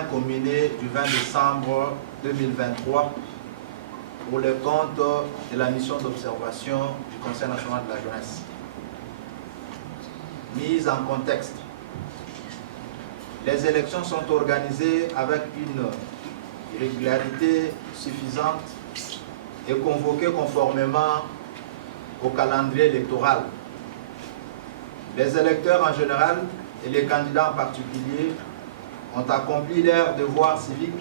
scrutin combiné du 20 décembre 2023 pour le compte de la mission d'observation du Conseil national de la jeunesse. Mise en contexte. Les élections sont organisées avec une régularité suffisante et convoquées conformément au calendrier électoral. Les électeurs en général et les candidats en particulier ont accompli leur devoir civique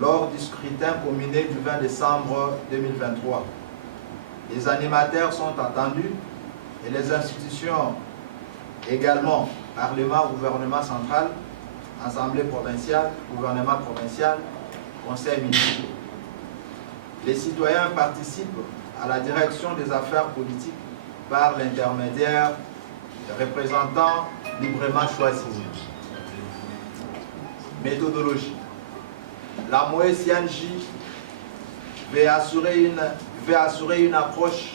lors du scrutin combiné du 20 décembre 2023. Les animateurs sont attendus et les institutions également, Parlement, gouvernement central, Assemblée provinciale, gouvernement provincial, Conseil municipal. Les citoyens participent à la direction des affaires politiques par l'intermédiaire des représentants librement choisis. Méthodologie. La MOE-CNJ veut assurer une approche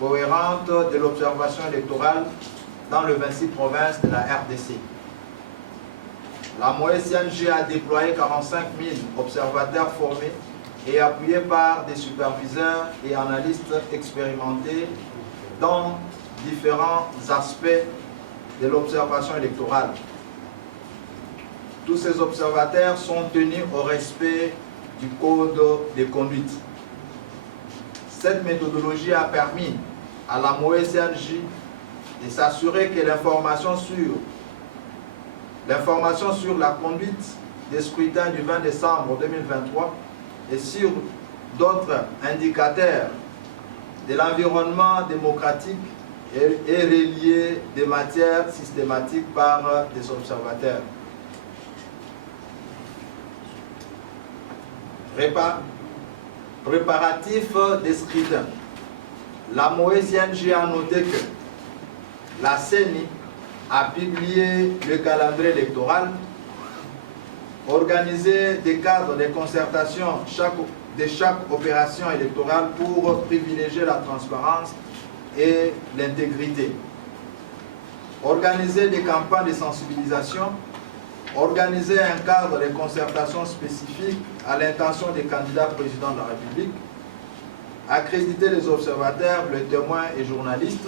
cohérente de l'observation électorale dans le 26 provinces de la RDC. La MOE-CNJ a déployé 45 000 observateurs formés et appuyés par des superviseurs et analystes expérimentés dans différents aspects de l'observation électorale. Tous ces observateurs sont tenus au respect du code de conduite. Cette méthodologie a permis à la MOE-CNJ de s'assurer que l'information sur la conduite des scrutins du 20 décembre 2023 et sur d'autres indicateurs de l'environnement démocratique est reliée de matière systématique par des observateurs. Préparatif des scrutins. La MOE-CNJ a noté que la CENI a publié le calendrier électoral, organisé des cadres de concertation de chaque opération électorale pour privilégier la transparence et l'intégrité, organiser des campagnes de sensibilisation, organiser un cadre de concertation spécifique à l'intention des candidats présidents de la République, accréditer les observateurs, les témoins et journalistes,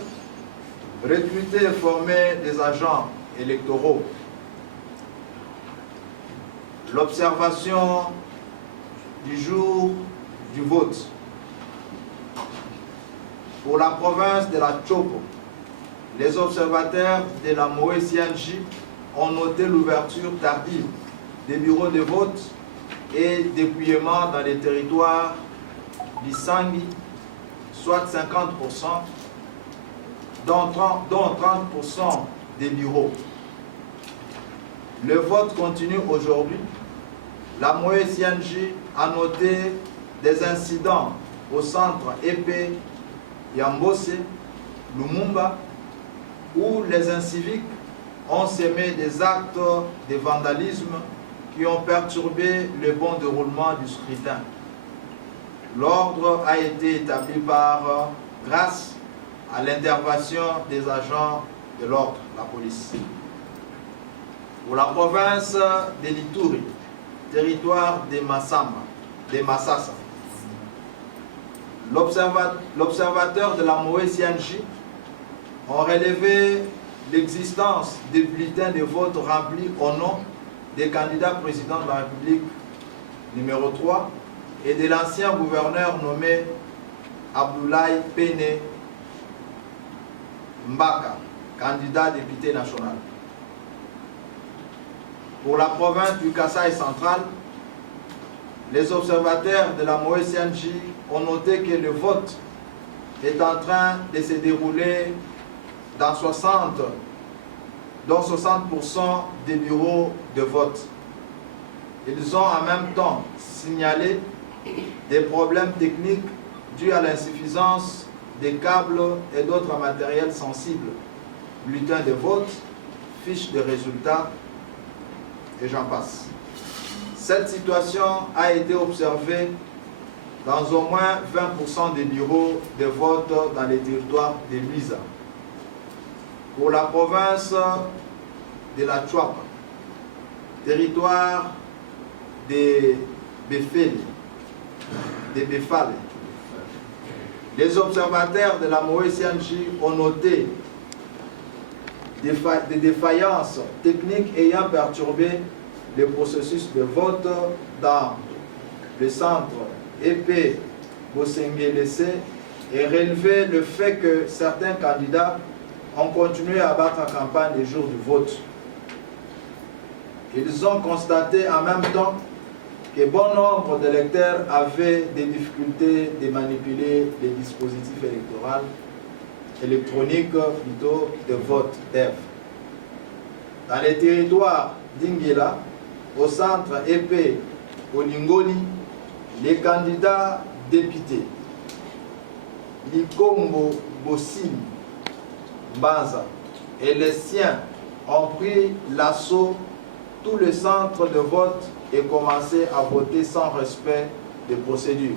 recruter et former des agents électoraux. L'observation du jour du vote. Pour la province de la Chopo, les observateurs de la MOE-CNJ ont noté l'ouverture tardive des bureaux de vote et dépouillement dans les territoires d'Issangi, soit 50%, dont 30% des bureaux. Le vote continue aujourd'hui. La MOE-CNJ a noté des incidents au centre épais Yambose, Lumumba, où les inciviques ont semé des actes de vandalisme qui ont perturbé le bon déroulement du scrutin. L'ordre a été établi grâce à l'intervention des agents de l'ordre, la police. Pour la province de l'Ituri, territoire de Massassa, l'observateur de la MOE-CNJ ont relevé l'existence des bulletins de vote remplis au nom des candidats présidents de la République numéro 3 et de l'ancien gouverneur nommé Abdoulaye Pene Mbaka, candidat député national. Pour la province du Kasaï central, les observateurs de la MOE-CNJ ont noté que le vote est en train de se dérouler dans 60% des bureaux de vote. Ils ont en même temps signalé des problèmes techniques dus à l'insuffisance des câbles et d'autres matériels sensibles, bulletins de vote, fiches de résultats, et j'en passe. Cette situation a été observée dans au moins 20% des bureaux de vote dans les territoires de Luisa. Pour la province de la Chuapa, territoire des Befele, des Befale. Les observateurs de la Moé-Sianji ont noté des défaillances techniques ayant perturbé le processus de vote dans le centre EP Bosengue-Lessé et relevé le fait que certains candidats ont continué à battre la campagne les jours du vote. Ils ont constaté en même temps que bon nombre d'électeurs avaient des difficultés de manipuler les dispositifs électroniques plutôt de vote DEV. Dans les territoires d'Ingela, au centre EP Olingoli, les candidats députés Likombo Bossini Mbanza et les siens ont pris l'assaut tout le centre de vote et commencé à voter sans respect des procédures.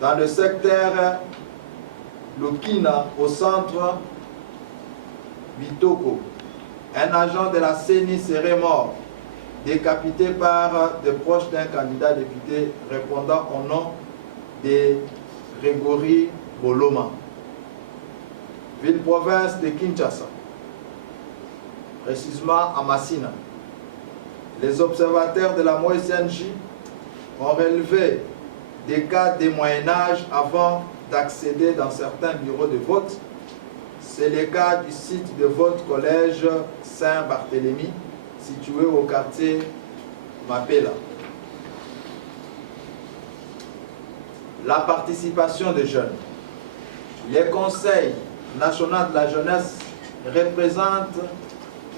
Dans le secteur Lukina, au centre Bitoko, un agent de la CENI serait mort, décapité par des proches d'un candidat député répondant au nom de Grégory Boloma. Ville-province de Kinshasa, précisément à Massina. Les observateurs de la Moé-Sianji ont relevé des cas de Moyen-Âge avant d'accéder dans certains bureaux de vote. C'est le cas du site de vote collège Saint-Barthélemy, situé au quartier Mapela. La participation des jeunes. Le Conseil national de la jeunesse représente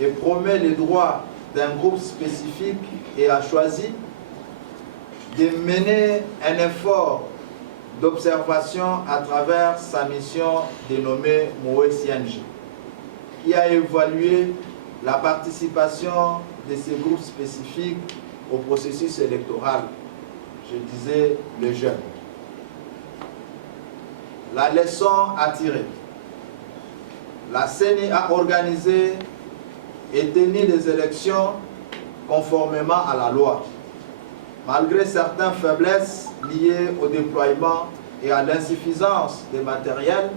et promet les droits d'un groupe spécifique et a choisi de mener un effort d'observation à travers sa mission dénommée Moé-Sianji, qui a évalué la participation de ces groupes spécifiques au processus électoral, je disais les jeunes. La leçon à tirer. La CENI a organisé et tenu des élections conformément à la loi. Malgré certaines faiblesses liées au déploiement et à l'insuffisance des matériels,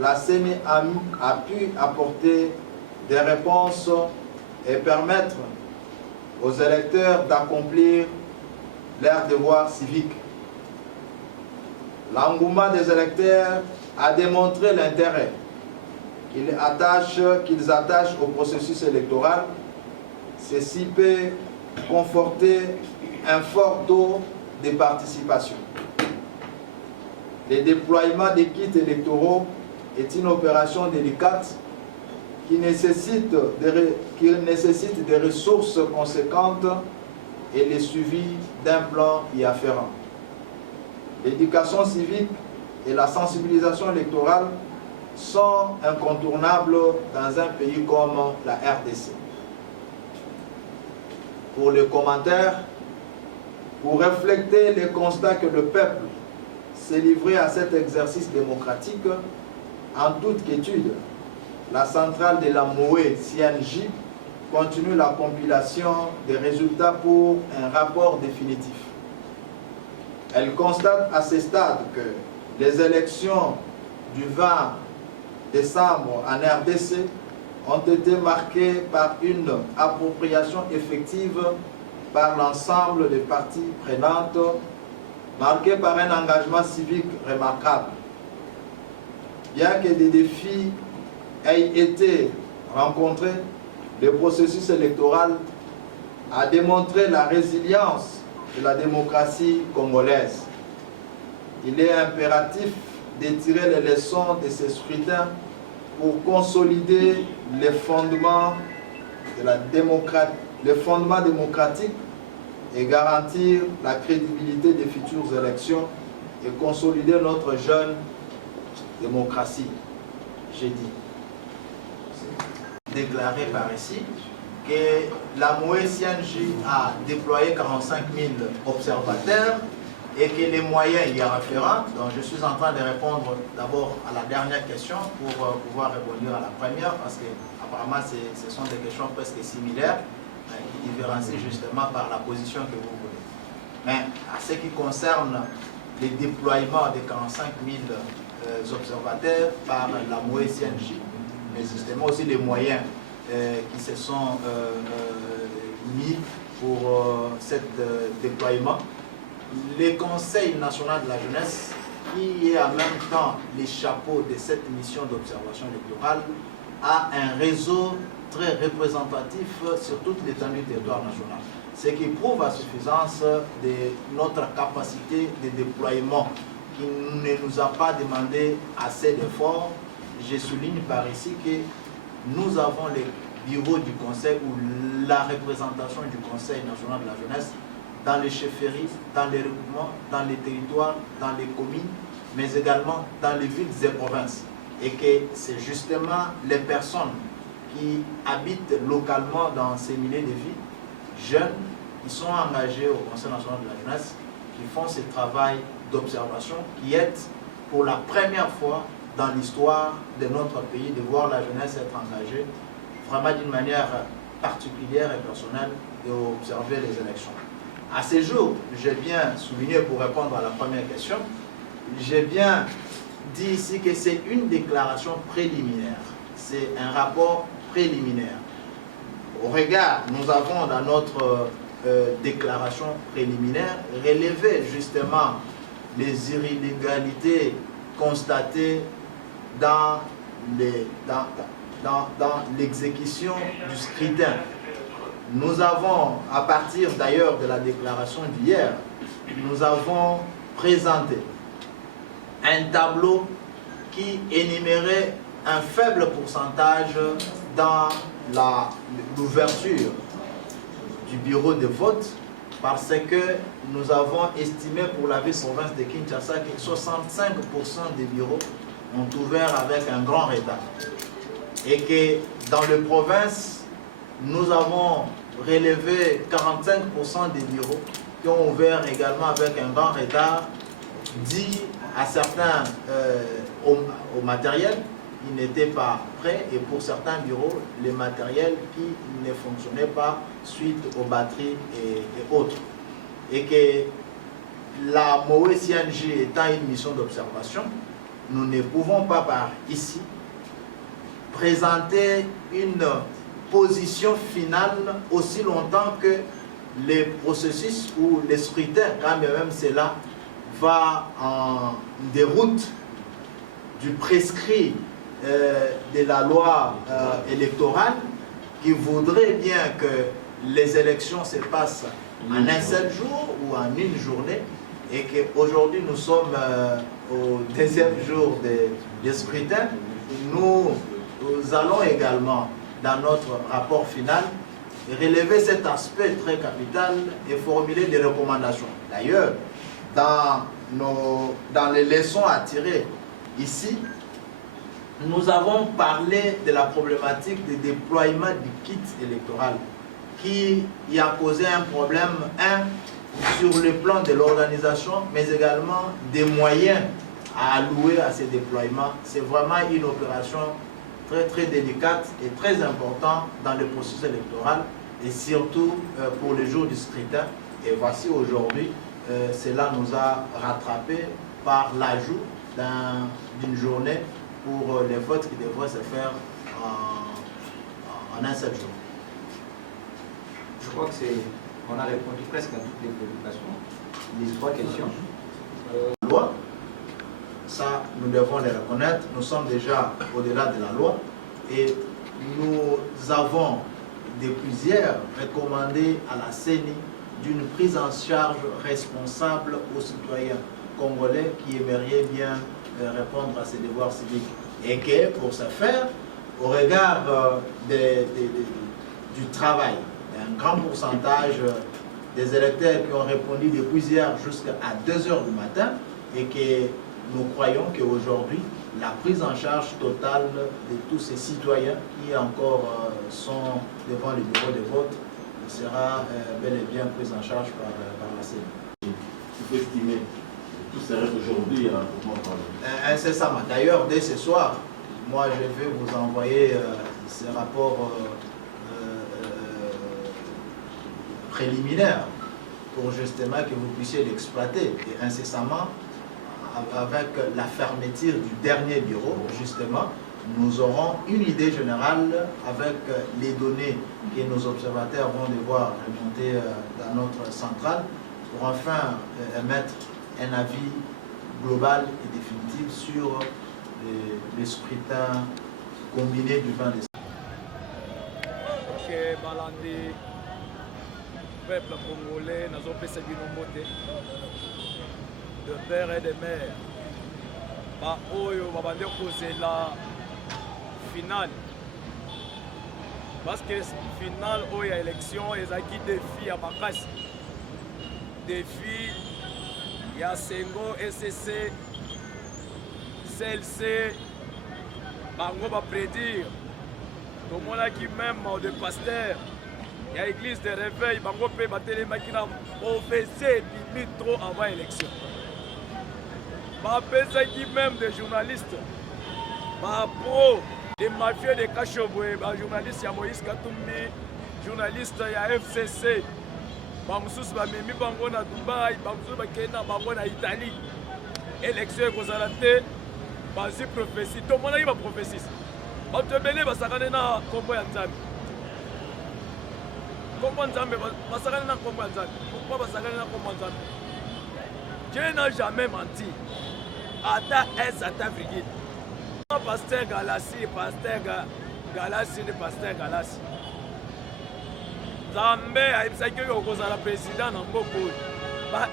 la CENI a pu apporter des réponses et permettre aux électeurs d'accomplir leur devoir civique. L'engouement des électeurs a démontré l'intérêt qu'ils attachent au processus électoral. Ceci peut conforter un fort taux de participation. Le déploiement des kits électoraux est une opération délicate qui nécessite des ressources conséquentes et le suivi d'un plan y afférent. L'éducation civique et la sensibilisation électorale sont incontournables dans un pays comme la RDC. Pour les commentaires, pour refléter les constats que le peuple s'est livré à cet exercice démocratique, en toute quiétude, la centrale de la Moé-Sianji continue la compilation des résultats pour un rapport définitif. Elle constate à ce stade que les élections du 20 décembre en RDC ont été marquées par une appropriation effective par l'ensemble des parties prenantes, marquée par un engagement civique remarquable. Bien que des défis aient été rencontrés, le processus électoral a démontré la résilience de la démocratie congolaise. Il est impératif de tirer les leçons de ces scrutins pour consolider les fondements démocratiques et garantir la crédibilité des futures élections et consolider notre jeune démocratie. J'ai dit. Déclaré par ici que la Moé-Sianji a déployé 45 000 observateurs et que les moyens y afférents. Donc je suis en train de répondre d'abord à la dernière question pour pouvoir répondre à la première parce que apparemment ce sont des questions presque similaires. différencie justement par la position que vous voulez. Mais à ce qui concerne les déploiements des 45 000 observateurs par la MOE-CNJ, mais justement aussi les moyens qui se sont mis pour cet déploiement, le Conseil national de la jeunesse, qui est en même temps les chapeaux de cette mission d'observation électorale, a un réseau très représentatif sur toute l'étendue du territoire national. Ce qui prouve à suffisance de notre capacité de déploiement qui ne nous a pas demandé assez d'efforts. Je souligne par ici que nous avons les bureaux du Conseil ou la représentation du Conseil national de la jeunesse dans les chefferies, dans les regroupements, dans les territoires, dans les communes, mais également dans les villes et provinces. Et que c'est justement les personnes qui habitent localement dans ces milieux de vie, jeunes, qui sont engagés au Conseil national de la jeunesse, qui font ce travail d'observation, qui aide pour la première fois dans l'histoire de notre pays de voir la jeunesse être engagée vraiment d'une manière particulière et personnelle et observer les élections. À ce jour, j'ai bien souligné pour répondre à la première question, j'ai bien dit ici que c'est une déclaration préliminaire, c'est un rapport préliminaire. Au regard, nous avons dans notre déclaration préliminaire relevé justement les irrégularités constatées dans l'exécution du scrutin. Nous avons, à partir d'ailleurs de la déclaration d'hier, nous avons présenté un tableau qui énumérait un faible pourcentage dans l'ouverture du bureau de vote, parce que nous avons estimé pour la ville-province de Kinshasa que 65% des bureaux ont ouvert avec un grand retard. Et que dans les provinces, nous avons relevé 45% des bureaux qui ont ouvert également avec un grand retard, dit à certains au matériel qui n'était pas prêt, et pour certains bureaux, les matériels qui ne fonctionnaient pas suite aux batteries et autres. Et que la MOE-CNJ étant une mission d'observation, nous ne pouvons pas par ici présenter une position finale aussi longtemps que les processus ou les scrutins, quand même cela va en déroute du prescrit de la loi électorale qui voudrait bien que les élections se passent en un seul jour ou en une journée, et qu'aujourd'hui nous sommes au deuxième jour des scrutins. Nous allons également dans notre rapport final relever cet aspect très capital et formuler des recommandations. D'ailleurs, dans les leçons à tirer ici, nous avons parlé de la problématique du déploiement du kit électoral qui y a causé un problème, sur le plan de l'organisation, mais également des moyens à allouer à ces déploiements. C'est vraiment une opération très très délicate et très importante dans le processus électoral, et surtout pour les jours du scrutin. Et voici aujourd'hui, cela nous a rattrapé par l'ajout d'une journée pour les votes qui devraient se faire en un seul jour. Je crois qu'on a répondu presque à toutes les préoccupations. Les trois questions. Loi, ça nous devons les reconnaître, nous sommes déjà au-delà de la loi, et nous avons depuis hier recommandé à la CENI d'une prise en charge responsable aux citoyens congolais qui aimeraient bien répondre à ces devoirs civiques. Et que pour ce faire, au regard du travail, un grand pourcentage des électeurs qui ont répondu depuis hier jusqu'à 2 h du matin, et que nous croyons qu'aujourd'hui, la prise en charge totale de tous ces citoyens qui encore sont devant les bureaux de vote sera bel et bien prise en charge par la CENI. Il faut estimer tout s'arrête aujourd'hui à incessamment. D'ailleurs, dès ce soir, moi je vais vous envoyer ces rapports préliminaire pour justement que vous puissiez l'exploiter. Et incessamment, avec la fermeture du dernier bureau, justement, nous aurons une idée générale avec les données que nos observateurs vont devoir remonter dans notre centrale pour enfin émettre un avis global et définitif sur le scrutin combiné du 20 décembre. Ok, Balandi, peuple congolais, nous avons fait de père et de mère. Ba oyo babande kozela finale. Parce que finale oyo ya élection ezaki défi à makasi. Défi ya Sengo SCC CLC bango ba prédire. Tomonaki même de pasteur ya église de réveil bango pe batelemaki na prophétie bimi trop avant élection. Bapesaki même des journalistes, pro, des mafieux de Kachobwe, journalistes ya Moïse Katumbi, journalistes ya FCC, bamoussous bamemi bango na Dubaï, bamoussous bakena bango na Italie. Élection ekozala te, bazi prophétie, tout le monde a eu ma prophétie. Batebele basakane na kombo ya Nzambe. Kombo Nzambe basakane na kombo ya Nzambe. Pourquoi basakane na kombo Nzambe? Dieu n'a jamais menti. Ata est Satan virgule. Pasteur Galassi, pasteur Galassi. Nzambe aibisaki oyo okozala président na mboka oyo. Ba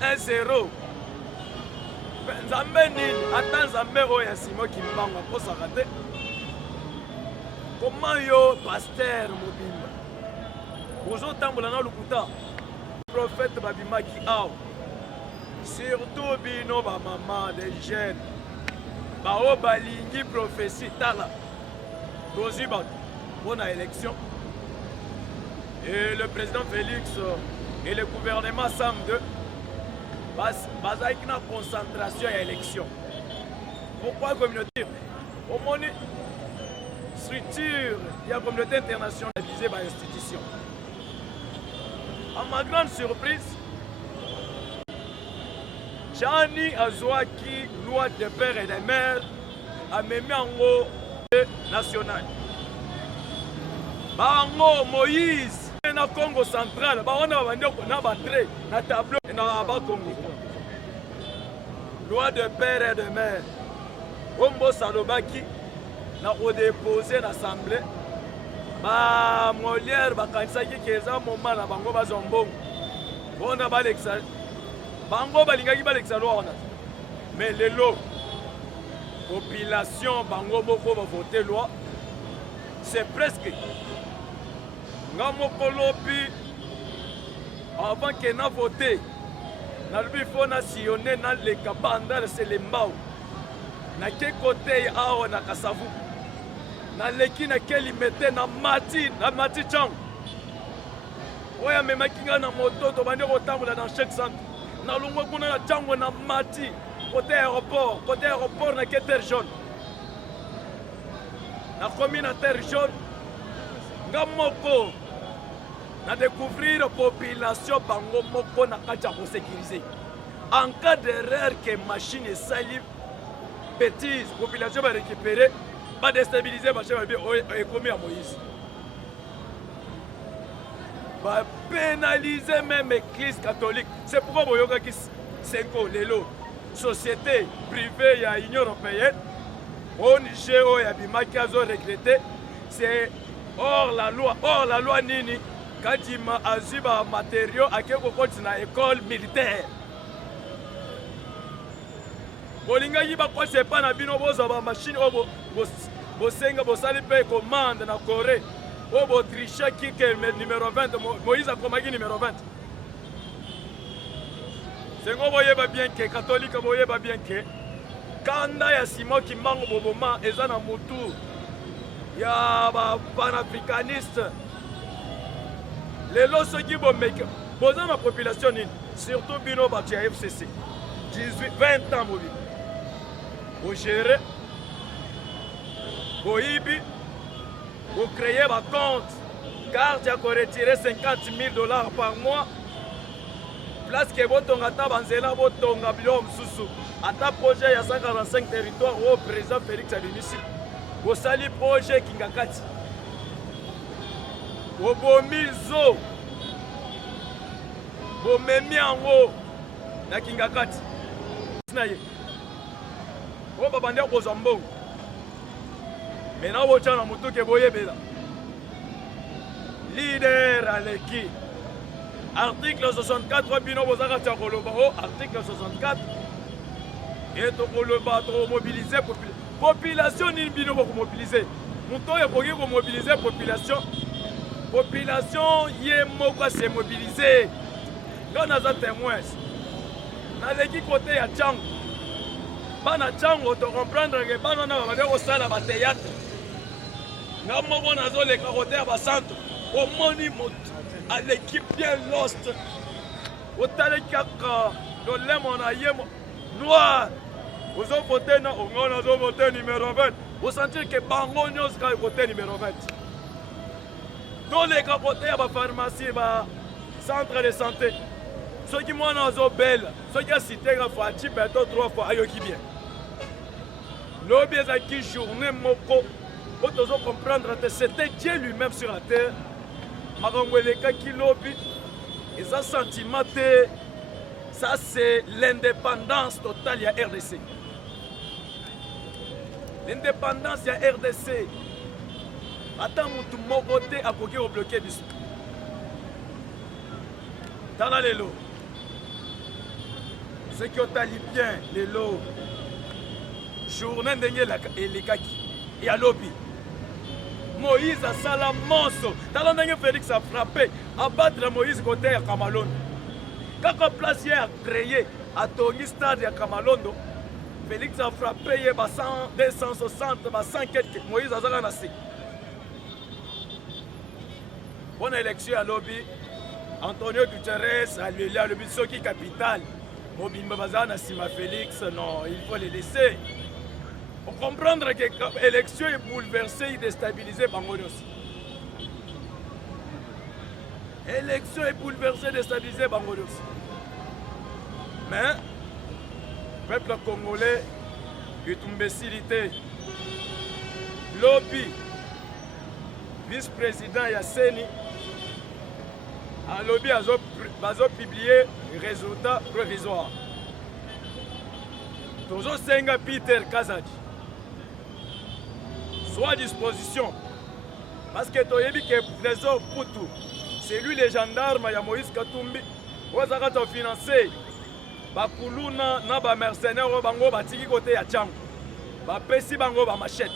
1-0. Nzambe nini? Ata Nzambe oyo ya Simon Kimbangu akosaka te. Comment yo pasteur mobimba? Ozotambola na lokuta. Prophète babimaki awa. Surtout bino ba maman des jeunes. Bao balingi prophétie tala. Dozi bato. Bonne élection. Et le président Félix et le gouvernement Sam 2 bazaïk na concentration à l'élection. Pourquoi communauté? Au moins structure, il y a une communauté internationale visée par l'institution. À ma grande surprise, Chani Azouaki, loi de père et de mère, a mis en haut national. Bango Moïse, na Congo central, on a battu na tableau na Congo. Loi de père et de mère. Ombo Salobaki na déposé l'assemblée. Ba Molière bakanisaki keza moment na bango bazombo. On a balexa. Bango balingaki balexa loi. Mais les lots population bango moko va voter loi. C'est presque Ngamoko lobi avant que na voté. Na lubi fona sillonner na le kabanda c'est les mbao. Na ke côté awa na Kasavu. Na leki na keli mete na mati chang. Oya memakinga na moto to bande kotambola dans chaque centre. Na lungo kuna na chango na mati côté aéroport na ke terre jaune. Na commune na terre jaune. Ngamoko na découvrir la population bango moko na kacha ko sécuriser. En cas d'erreur que machine est sali bêtise, population va récupérer, va déstabiliser machine va commis à Moïse. Va pénaliser même l'église catholique. C'est pourquoi boyoka ki 5 lelo société privée ya Union européenne ONG o ya bimaki azo regretter, c'est hors la loi nini Kadima aziba matériaux à quelque chose na école militaire. Bolinga yiba kwa c'est pas na bino boza ba machine obo bosenga bosali pe commande na Corée. Obo tricher qui que numéro 20 Moïse a komaki numéro 20. Sengo boyeba bien que catholique boyeba bien que kanda ya Simon Kimbangu boboma ezana mutu ya ba panafricaniste. Les lots qui vont mettre dans la population, surtout Bino Batia FCC, 18-20 ans, vous gérez, vous ibi, vous créez un compte carte ya retirer 50 000 $ par mois. Place que botonga ata banzela botonga bilo msusu. Ata projet ya 145 territoires au président Félix Abimisi. Bosali projet Kingakati. Bobomizo. Bomemi yango na Kingakati. Sinaye. O babande kozambo. Mena bocha na mutu ke boyebela. Leader aleki. Article 64 bino bozaka tia koloba o article 64 et to koloba to mobiliser population ni bino boko mobiliser. Muto ya koki ko mobiliser population. Population ye moko se mobiliser. Quand on a témoins. Na leki côté ya Tchango. Bana Tchango to comprendre que bana na ba de sala ba théâtre. Na moko na zo le côté ya ba centre. Au moni moto à l'équipe bien lost. Au tale kaka do lemon a yemo noir. Vous avez voté na on a voté numéro 20. Vous sentez que bango nyos ka voté numéro 20. Dans les côté ya ba pharmacie ba centre de santé. Ceux qui m'ont zo belle, ceux qui a cité la fois ti beto 3 fois ayoki bien. Lobi ezaki journée moko. Vous devez comprendre que c'était Dieu lui-même sur la terre. Marangweleka kilobi, et ça sentiment, ça c'est l'indépendance totale à RDC. L'indépendance à RDC. Attends, mon côté à côté au bloqué du sud. Dans les lots. Ceux qui ont bien les lots. Journée de les kaki. Et à l'obi. Moïse a sala monso. Talon Félix a frappé, à battre Moïse côté à Kamalondo. Quand la place a créé à Tongi Stade à Kamalondo, Félix a frappé 260, 100 quelques. Moïse a sala nasi. Bonne élection à lobby. Antonio Guterres a lui le but qui capital. Mobile Mbazana Sima Félix, non, il faut les laisser. Pour comprendre que l'élection est bouleversée et déstabilisée par aussi. L'élection est bouleversée et déstabilisée par aussi. Mais, le peuple congolais est une imbécilité. Lobby, vice-président Yasseni, a lobby a publié les résultats provisoires. Toujours Senga Peter Kazadi. Soit à disposition. Parce que tu as dit que Trésor Poutou, c'est lui le gendarme, il y a Moïse Katumbi, vous avez financé. Bakuluna, na ba mercenaires, bango batiki côté ya Tchango. Ba pesi bango ba machette.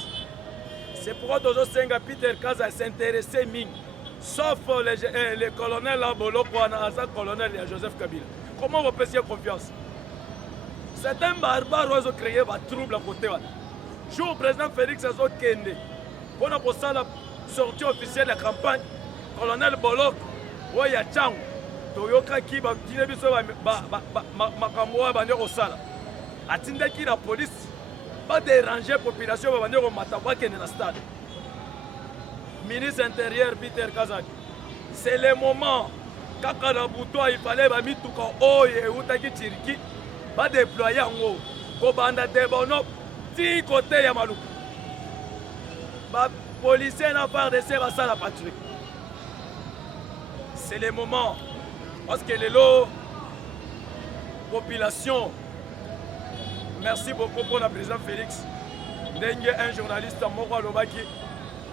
C'est pourquoi toujours Senga Peter Kaza s'intéressait ming. Sauf le colonel Abolo pour un colonel Joseph Kabila. Comment vous pouvez confiance? C'est un barbare qui a créé un trouble à côté. Jour le président Félix Azokende, pour la sortie officielle de la campagne, colonel Bolok, Oya Chang, Toyoka qui va dire que Makamboa va venir au Sala. Attendez que la police va déranger la population va venir au Matawa qui est dans le stade. Ministre intérieur Peter Kazaki, c'est le moment quand il fallait mettre tout le et Outaki Tiriki. Va déployer en haut. Kobanda Debono, 10 côtés Yamalou. Les policiers n'ont pas de ça à la patrie. C'est le moment. Parce que les lots, population, merci beaucoup pour le président Félix. Dengue, un journaliste à Moro Lobaki,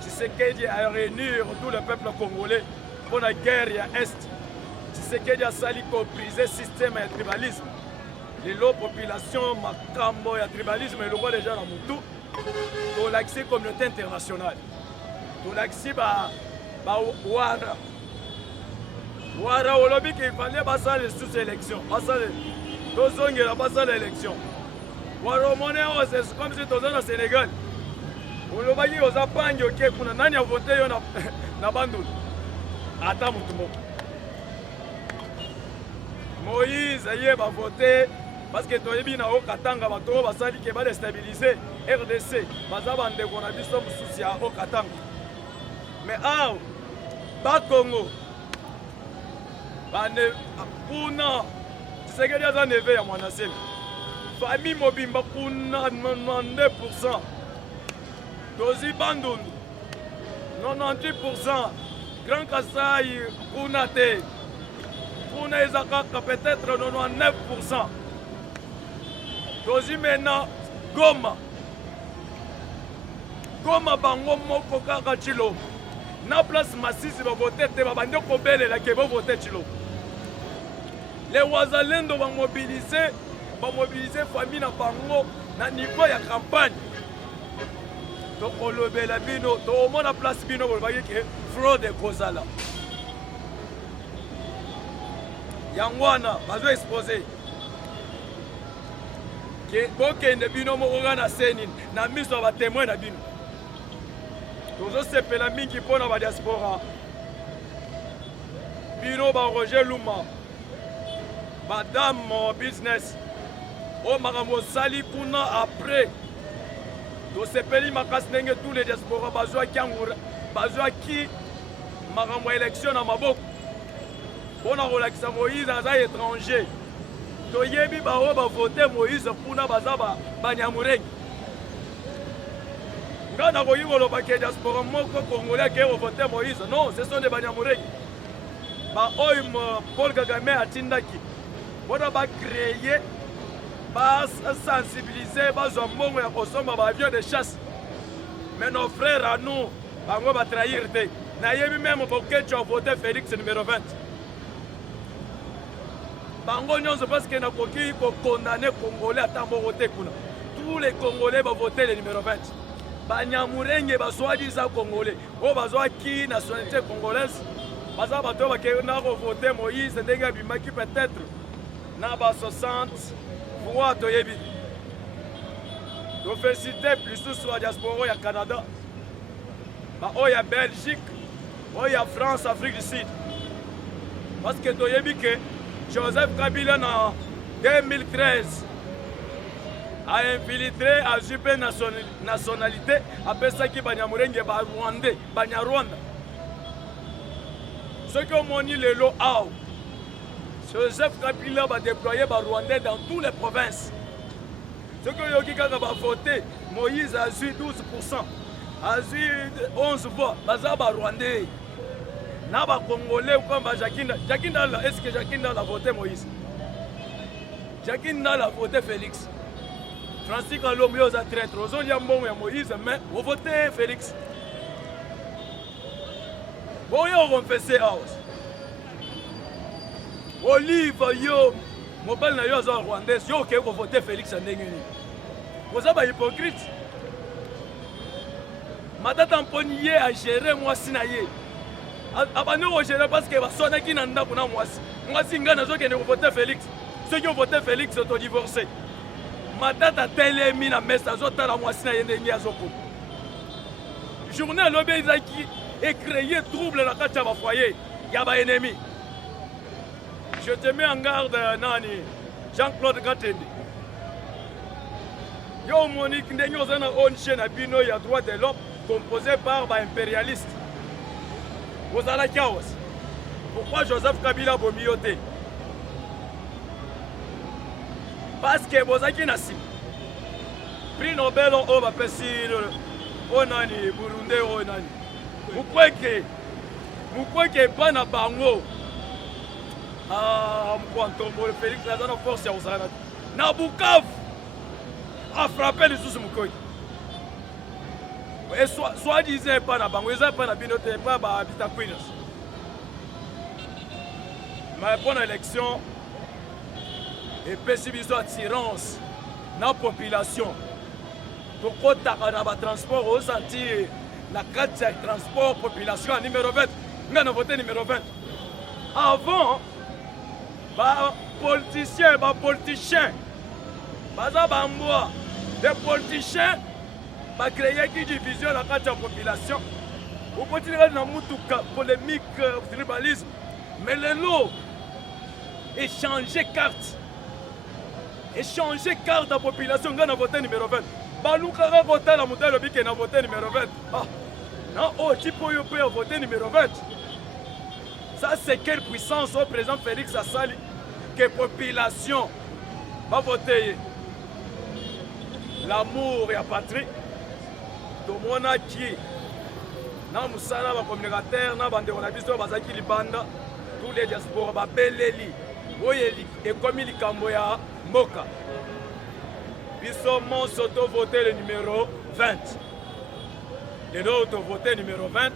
tu sais qu'il a réunir tout le peuple congolais pour la guerre à l'Est. Tu sais qu'il a sali pour briser le système et le tribalisme. Les lots population, Makambo et le tribalisme, et le roi déjà dans Moutou, pour l'accès communauté internationale. Pour l'accès Ouara. Ouara, au lobby qu'il fallait passer les sous-élections. Passer les deux ans, passer l'élection. Ouara, c'est comme si tu étais au Sénégal. Au lobby, aux apagnes, ok, pour nani a voté, on a bandou. Attends, Moutou. Moïse a voté. Parce que tu as dit que Katanga va déstabiliser RDC. Mais bakongo bane kuna Tshisekedi aza neve ya Mwanasemi famille mobimba kuna 92%. Dozi Bandundu 98%. Grand Kasai kuna te kuna ezakaka peut-être 99%. Dozi mena Goma bango moko kaka Chilombo na place Masisi ba voter te ba bande ko belela ke ba voter Chilombo. Les Wazalendo ba mobiliser famille na bango na niveau ya campagne. Donc on le bela bino to mo na place bino ba ke fraude kozala. Yangwana bazo exposer ke bokende bino mo na seni na miso ba témoin na bino. Tozo sepela mingi pona ba diaspora. Bino ba Roger Luma. Madame business. O makambo sali kuna après. To sepeli makas nenge tous les diaspora bazwa kiangura. Bazwa ki makambo élection na maboko. Pona relakisa Moïse aza étranger. To yebi ba o ba voter Moïse kuna bazaba banyamurengi. Ngana ko yingolo ba ke diaspora moko congolais ke voter Moïse. Non, ce sont des banyamurengi. Ba oim Paul Kagame atindaki. Pona ba créer ba sensibiliser ba zombongo ya kosomba ba avion de chasse. Mais nos frères à nous, bango ba trahir te. Na yebi même pour que tu as voté Félix numéro 20. Bango nyonso parce que na koki ko condamner Congolais à voter kuna. Tous les Congolais vont voter le numéro 20. Banyamurenge ba soi-disant Congolais. O bazwa ki nationalité congolaise. Baza bato ba ke na ko voter Moïse ndenge bimaki peut-être na ba 60 fois to yebi. To féliciter plus sur la diaspora ya Canada. Ba o ya Belgique, o ya France, Afrique du Sud. Parce que to yebi que Joseph Kabila en 2013 a infiltré à super nationalité après ça qui Banyamurenge ba Rwandais, Banyarwanda. Ceux qui ont moni le lot out. Joseph Kabila va déployer ba Rwandais dans toutes les provinces. Ceux qui ont voté, Moïse a eu 12%, a eu 11 voix, Bazaba Rwandais. Naba Congolais ou comme Jakinda. Jakinda, est-ce que Jakinda a voté Moïse? Jakinda a voté Félix. Francis Kalomio a traître. Ozon Yambon et Moïse, mais vous votez Félix. Bon, on va faire ça. Olive, yo, mobile na yo za Rwandais, yo qui vous votez Félix Ndengeni. Vous êtes hypocrite. Madame Tamponier a géré moi sinaye. Abano gérer parce que basona ki na ndako na mwasi. Mwasi ngana zo kende voter Félix. Ceux qui ont voté Félix sont divorcés. Matata telemi na mesa zo tala mwasi na yende ngi azoko. Journée lobe izaki et créer trouble na kati ya ba foyer ya ba ennemi. Je te mets en garde nani Jean-Claude Gatende. Yo Monique ndenyo zana on chaîne à bino ya droit de l'homme composé par ba impérialistes. Vous allez chaos. Pourquoi Joseph Kabila bomioté? Parce que vous avez nasi. Prix Nobel on va passer onani Burundi onani. Mukweke bana bango. Ah, Mkwantombo Félix Lazano force ya uzana. Na Bukavu a frappé les sous Mukweke. Et soit disait pas na bango, ils pas na binote pas ba habita Queens. Mais pour l'élection et pessimisme attirance na population. Pourquoi t'as un transport au sentier la carte de transport population numéro 20. On a voté numéro 20. Avant politiciens, des politiciens créer une division dans la population. Vous continuez dans la polémique, tribalisme. Mais les lots, échanger carte. Échanger carte de la population, on a voté numéro 20. Balouka a voté la modèle qui a voté numéro 20. Ah, non, oh, tu peux voter numéro 20. c'est quelle puissance au président Félix Asali que population va voter l'amour et la patrie. Tout le monde qui na musala ba communicateur na bande on a biso bazaki libanda tous les diaspora ba beleli oyeli et comme likambo ya mboka biso mon soto voter le numéro 20 et l'autre voter numéro 20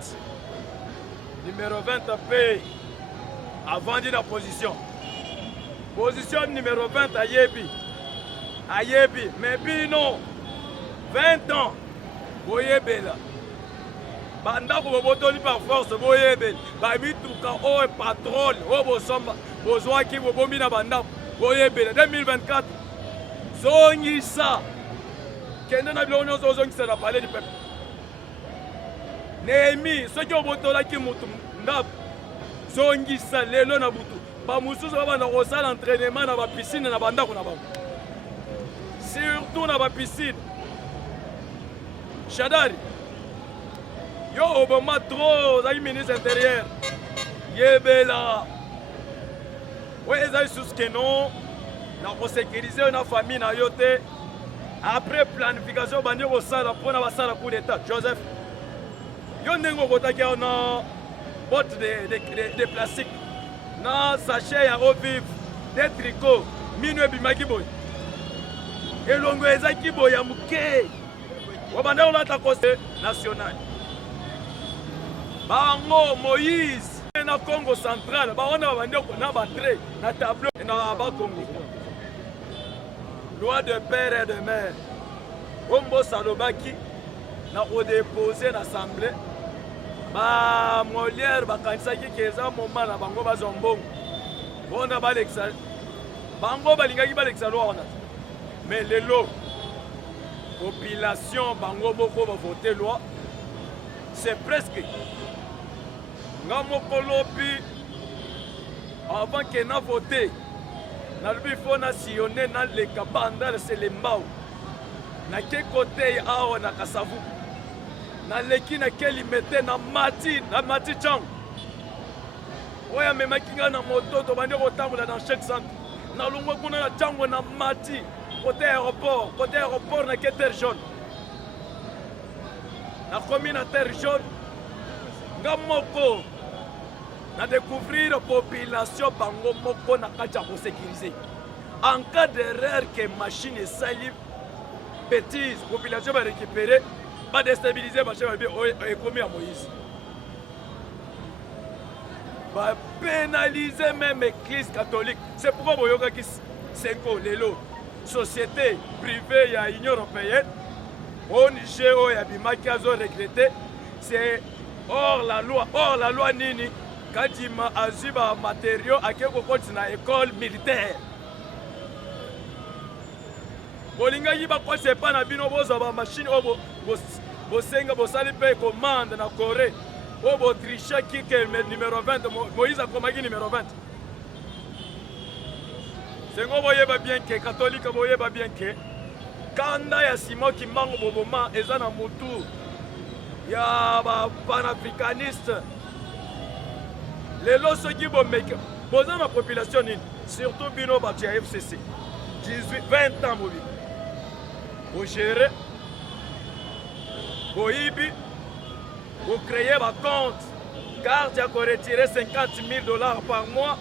paye avant de la position numéro 20 ayebi mais bino 20 ans boyebela bandako bobotoli par force boyebeli bamituka oyo patrole oyo bosomba bozwaki bobomi na bandako boyebela 2024 zongisa kende na biloko nyonso ozongisa na palais du peuple Néhémie soki obotolaki mutu ndako zongisa lelo na butu bamosusu babanda kosala entraînement na bapiscine na bandako na bango surtout na bapiscine Shadari yo oboma trop ozali ministre intérieur yebela oyo ezali susu ke non na kosécurize oyo na famille na yo te après planification bandi kosala mpona basala coup d'état Joseph yo ndenge okotaki awo na botte de plastique na sachet ya eau vive de tricot mino ebimaki boye elongo ezaki boye ya moke obanda olata conseil national bango Moïse na Congo central baona babandi na batre na tableau na bakongo loi de père et de mère ombo salobaki na kodéposer na assemblée ba Molière bakanisaki keza moment na bango bazwa mbongo bona balekisa bango balingaki balekisa loi wana mais lelo population bango moko bavote loi c'est presque nga moko lobi avant que na voté nalobi fo na sillonné na leka bandala selembao na ke côté awa na Kasavu na leki na ke limete na mati chango oyo amemaki nga na moto tobandi kotambola dans chaque centre na longwa kuna na chango na mati côté aéroport na ke terre jaune na komi na terre jaune nga moko na découvrir population bango moko na kati ya kosécuriser en cas d'erreur que machine esali bêtise population va récupérer va déstabiliser machine va ekomi ya Moïse va pénaliser même l'église catholique. C'est pourquoi boyokaki 5 ans lelo société privée ya Union européenne ONG oyo abimaki azo regretter c'est hors la loi nini kadima azwi ba matériaux ake kokoti na école militaire bolingaki bakwasa epa na bino bozwa ba machine oyo bosenga bosali mpe commande na Corée oyo botrichaki ke numéro 20 Moïse akomaki numéro 20 sengo boyeba bien ke catholique boyeba bien ke kanda ya Simon Kimbangu boboma eza na mutu ya ba panafricaniste lelo soki bomeka boza na population nini surtout bino bato ya FCC 20 ans bobi bogere boyibi bocréer bacompte carte ya koretire $50,000 par mois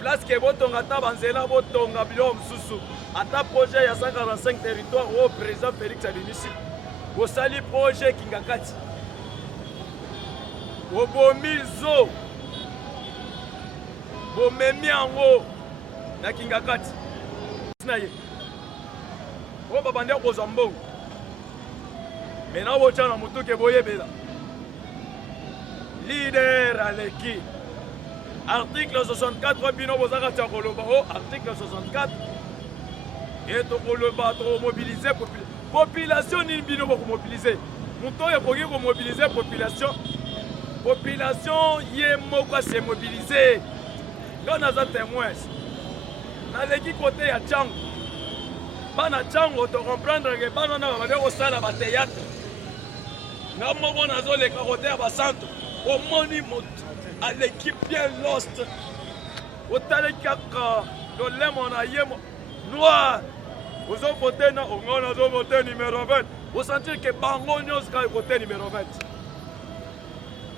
place ke botonga ata banzela botonga biloko mosusu ata projet ya 145 territoire oyo président Félix abimisi bosali projet kingakati bobomi zo bomemi yango na kingakati na ye oyo babandi kozwa mbongo mena botya na motu ke boyebela leader aleki article 64 bino boza kati ya koloba o article 64 e tokoloba tokomobilize population nini bino bokomobilize moto oyo ekoki komobilize population ye moko ase mobilize yo naza témoin naleki kote ya chango bana chango tocomprendre ke bana wana babandi kosala batéâtre nga moko nazoleka kote ya bacentre omoni moto à l'équipe bien lost. Au Talekaka, dans l'Emonaïem noir. Vous avez voté, on a voté numéro 20. Vous sentez que Bango Nyos a voté numéro 20.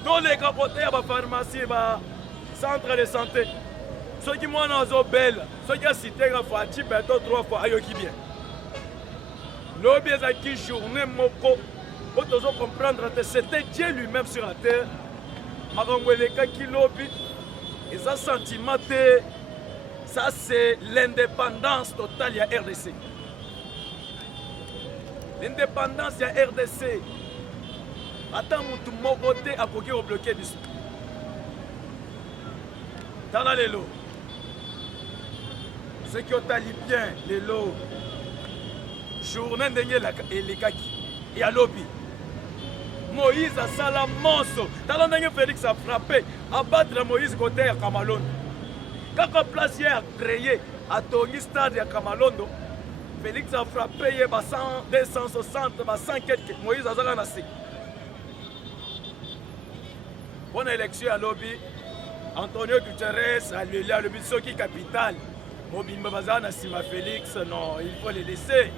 Dans les cas votés à la pharmacie, centre de santé. Ceux qui m'ont belle, ceux qui ont cité la Fati, Beto 3 fois, ayoki bien. L'objet est qui journée moko. Pour comprendre que c'était Dieu lui-même sur la terre. Marangweleka qui lobby. Et ça sentiment, ça c'est l'indépendance totale de la RDC. L'indépendance de la RDC. Attends, mon côté à côté au bloqué du sud. Dans les lots. Ceux qui ont tali bien les lots. Journée de les kaki. Et à lobby. Moïse a sala monso. Dans le Félix a frappé. À battre Moïse côté à Kamalondo. Quand on place hier à créer à Tongi Stade à Kamalondo, Félix a frappé il y a 260, 100 quelques. Moïse a zala nasi. Bonne élection à lobby. Antonio Guterres a lui le but qui capital. Mobimba Bazana Sima Félix, non, il faut les laisser.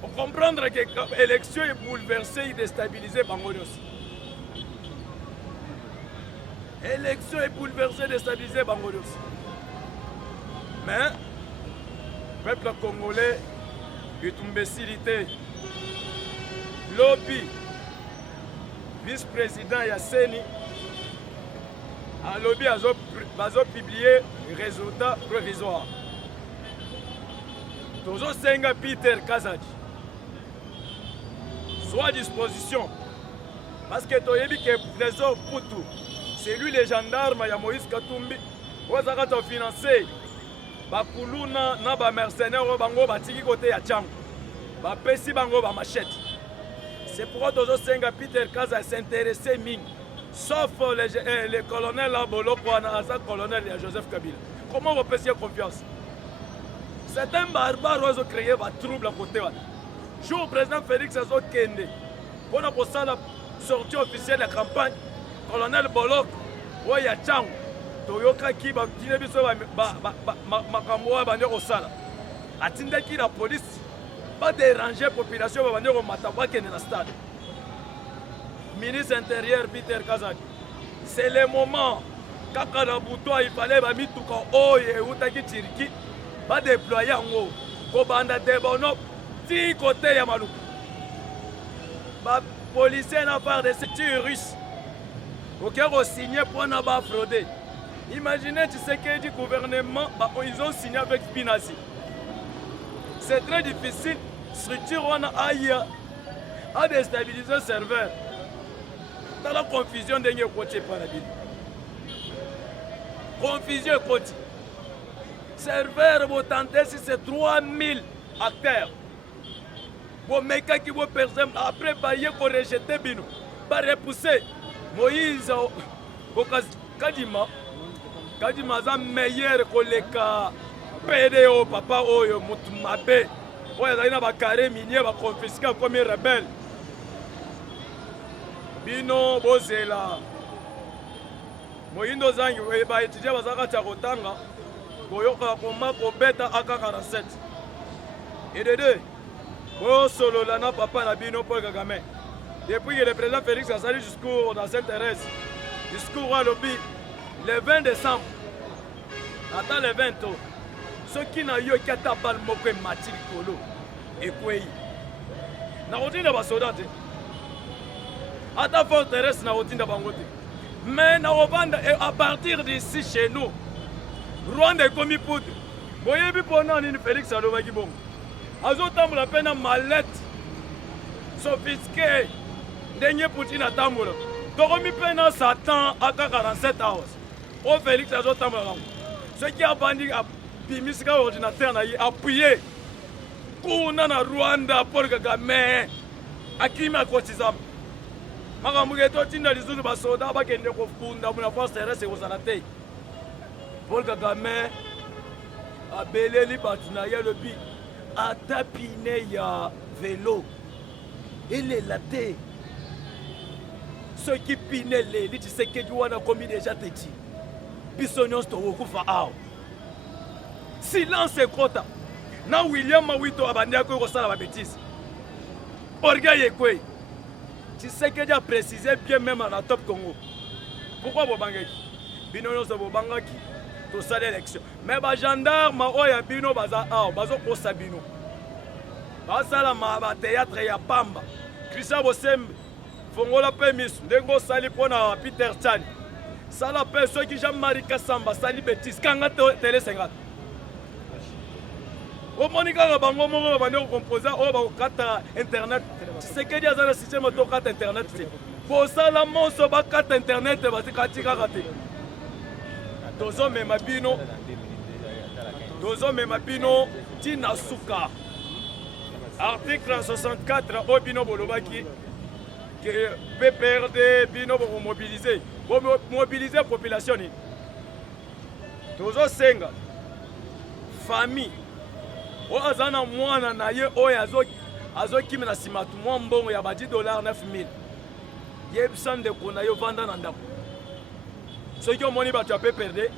Pour comprendre que l'élection est bouleversée et déstabilisée Bangolios. L'élection est bouleversée et déstabilisée Bangolios. Mais, le peuple congolais est une imbécilité. Lobby, vice-président Yasseni, un lobby a publié les résultats provisoires. Toujours Senga Peter Kazadi. Soit à disposition. Parce que Toyebi qui est trésor Poutou, c'est lui le gendarme ya Moïse Katumbi. Ozaka to financer. Bakuluna na ba mercenaires bango batiki côté ya Tchang. Ba pesi bango ba machette. C'est pourquoi toujours Senga Peter Kaza s'intéressait ming. Sauf le colonel Boloko Anaza, colonel Joseph Kabila. Comment vous pouvez confiance? C'est un barbare qui a créé des troubles à côté. Jour président Félix Azo Kende, pour la sortie officielle de la campagne, colonel Bolok, Oya Chang, Toyoka Kiba, Tinebiso, Makamboa, Banyo Sala. Atindaki la police, pas déranger la population, Banyo Matawa qui est dans le stade. Ministre intérieur Peter Kazadi, c'est le moment, quand il fallait que Turquie va déployer en haut. Kobanda Debono, ti côté Yamalou. Les policiers n'ont pas de structures russes. Aucun ont signé pour ne pas frauder. Imaginez, tu sais que du gouvernement, ils ont signé avec Spinazi. C'est très difficile. Structure on a déstabilisé le serveur. Dans la confusion de côté par la ville. Confusion côté. Serveur, vous tentez si c'est 3000 acteurs. Vos mecs qui vont personne après bailler pour rejeter Bino. Pas repousser. Moïse, Kadima est meilleur que les cas. PDO, papa, Oyo, Moutumabe. Oyo, il y a carré minier, va confisquer comme un rebelle. Bino, Bozela. Moïse, il va étudier à Zakatagotanga. Koyoka koma kobeta AK-47. Et de deux, solo lana papa na bino Paul Kagame. Depuis que le président Félix a sali jusqu'au dans Sainte-Thérèse, discours à lobby, le 20 décembre, attends le 20 ans, ceux qui n'ont eu qu'à tabal mokwe matil kolo et kwei. Na rotina ba soldats. Attends Forteresse na rotina bangote. Mais na revendre à partir d'ici chez nous. Rwanda est comme poudre. Voyez bien pour nous, Félix Alobaki bon. Azotambo la peine mallette sophistiquée. Dernier Poutine à Tambour. Toromi peine Satan à 47 hours. Oh Félix Azotambo la langue. Ce qui a bandit à Bimiska ordinateur n'a appuyé. Kuna na Rwanda pour Kagame. Akima Kotizam. Makamugeto Tina Lizulu Basoda Bakende Kofunda Muna Force Terrestre et Osanate. Paul Kagame a belé les partenariats le bi a tapiné ya vélo. Il est laté. ceux qui pinent les lits, c'est que tu as commis déjà tes tirs. Bisognos to wokufa ao. Silence et quota. Na William Mawito abandia ko sala ba bêtise. Orgueil quoi. Tu sais que j'ai précisé bien même à la Top Congo. Pourquoi Bobangaki? Binono so Bobangaki. To sala élection. Mais ba gendarme oya bino baza ao, bazo ko sabino. Ba sala ma ba théâtre ya pamba. Christian Bosembe. Fongola Pemis, Ndengo Sali pona Peter Chan. Sala pe ceux qui Jean-Marie Kassamba, Sali Betis, Kanga Télé 50. Au Monica Bango Mongo Bango composé au carte internet. C'est que dia le système de carte internet. Pour ça la monso ba carte internet ba tika raté. Dozo me mabino. Dozo me mabino Tina Suka. Article 64 Obino Bolobaki. Que PPRD bino pour mobiliser la population. Tozo senga famille o azana mwana na ye o azo kimi na simatu mwa mbongo ya ba $10 9000 yebsan de kona yo vanda na ndako ceux qui ont moni ba tu peux perdre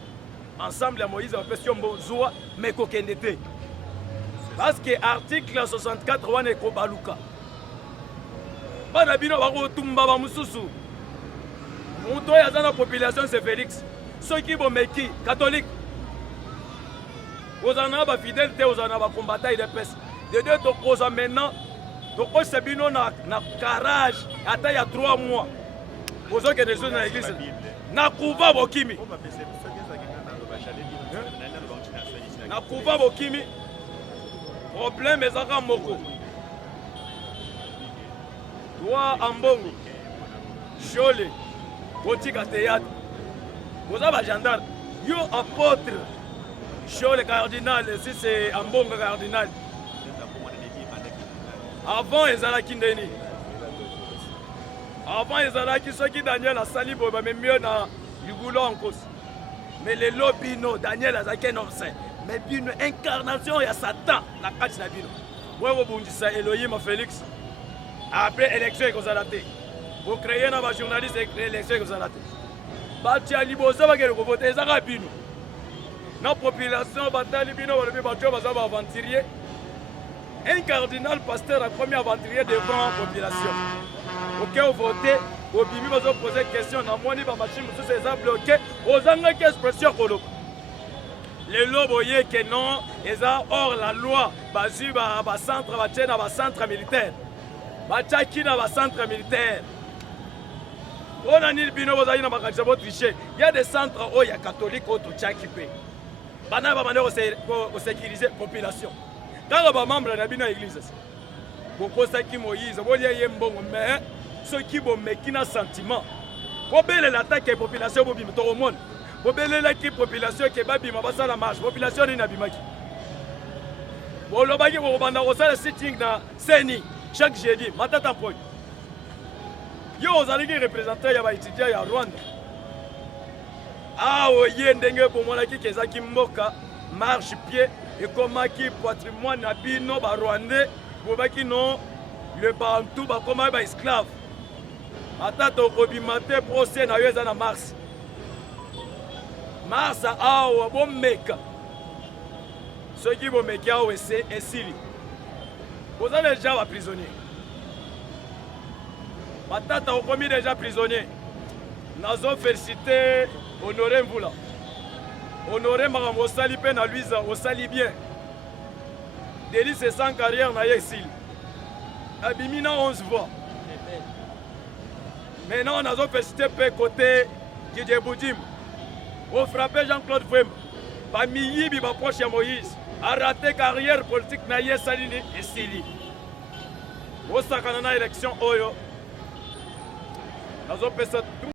ensemble à Moïse va faire mbongo zoa mais kokende te parce que article 64 wana ko baluka bana bino bako tumba ba mususu muto ya zana population c'est Félix ceux qui bomeki catholique aux en a fidélité aux en a combattant de peste de deux to cause maintenant donc c'est bino na garage attends il y a 3 mois aux autres que des choses dans l'église na kuva bokimi na kuva bokimi problème ezaka moko toi ambongo Jolé botika théâtre vous avez gendarme yo apôtre Jolé cardinal si c'est ambongo cardinal avant ezalaki ndeni avant ezalaki soki Daniel asali boye bamemi na ligulo en cause mais le lobino Daniel azalaki un homme saint mais bino incarnation ya Satan na kati na bino moi obundisa Elohim Félix après élection ekozala te bocréer na bajournaliste élection ekozala te batia liboso bakende kovote ezaka bino na population batali bino balobi bato baza baaventurier un cardinal pasteur a promis aventurier devant la population ok voter obimi bazo poser question na moni ba machine mosusu eza bloqué ozangaki expression koloba lelo boye que non eza hors la loi bazwi bacentre batie na bacentre militaire batiaki na bacentre militaire ona nini bino bozali na makanisa botriche ya des centres oyo ya catholique oyo totiaki mpe bana babande kosécurize population kaka bamembre na bino ya église bokosaki Moïse bolia ye mbongo mais soki bomeki na sentiment bobelela atake ya population bobima tokomona bobelelaki population ke babima basala marche population nini abimaki bolobaki bokobanda kosala sitting na seni chaque jeudi matata mpoi yo ozalaki représentant ya baétudiant ya Rwanda awo ye ndenge bomonaki kezaki mboka marche pied ekomaki patrimoine na bino barwandais bobaki non le bantu bakomaki baesclave ata tokobima te procès na yo eza na mars awa bomeka soki bomeki awa esili boza deja baprisonnier batata okomi deja prisonnier nazo félicité Honoré Mvula Honoré makambo osali mpe na Luiza osali bien Délice sans carrière na ye esili abimi na 11 voix maintenant nazo félicité mpe côté Didier Boudim ofrappé Jean-Claude Vrem bamiyibi baproche ya Moïse araté carrière politique na ye esalini esili osakana na élection oyo nazopesa